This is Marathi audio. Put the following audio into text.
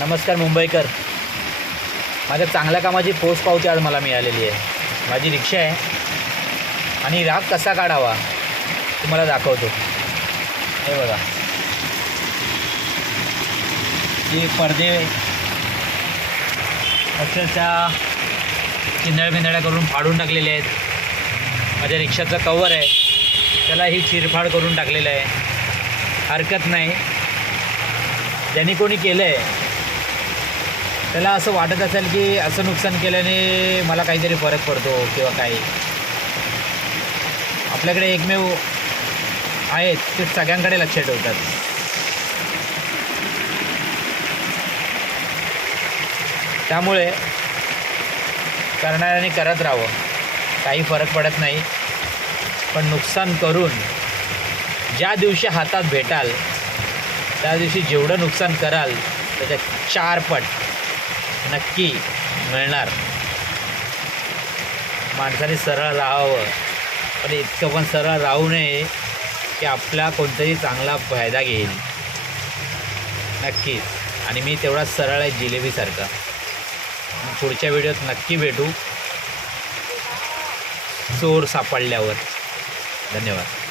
नमस्कार मुंबईकर. माझ्या चांगल्या कामाची पोस्ट पावती आज मला मिळालेली आहे. माझी रिक्षा आहे. आणि राग कसा काढावा तुम्हाला दाखवतो. हे बघा. हे पडदे अक्षरशः चिंदळ बिंदळ्या करून फाडून टाकलेले आहेत. माझ्या रिक्षाचं कवर आहे. त्याला ही चिरफाड करून टाकलेलं आहे. हरकत नाही. ज्यांनी कोणी केलं आहे त्याला असं वाटत असेल की असं नुकसान केल्याने मला काहीतरी फरक पडतो किंवा काही आपल्याकडे एकमेव आहेत ते सगळ्यांकडे लक्ष ठेवतात. त्यामुळे करणाऱ्याने करत राहावं. काही फरक पडत नाही. पण नुकसान करून ज्या दिवशी हातात भेटाल त्या दिवशी जेवढं नुकसान कराल त्याच्या चार पट नक्की मिळणार. माणसाने सरळ राहावं. पण इतकं पण सरळ राहू नये की आपला कोणताही चांगला फायदा घेईल. नक्कीच. आणि मी तेवढा सरळ आहे जिलेबीसारखा. पुढच्या व्हिडिओत नक्की भेटू. चोर सापडल्यावर. धन्यवाद.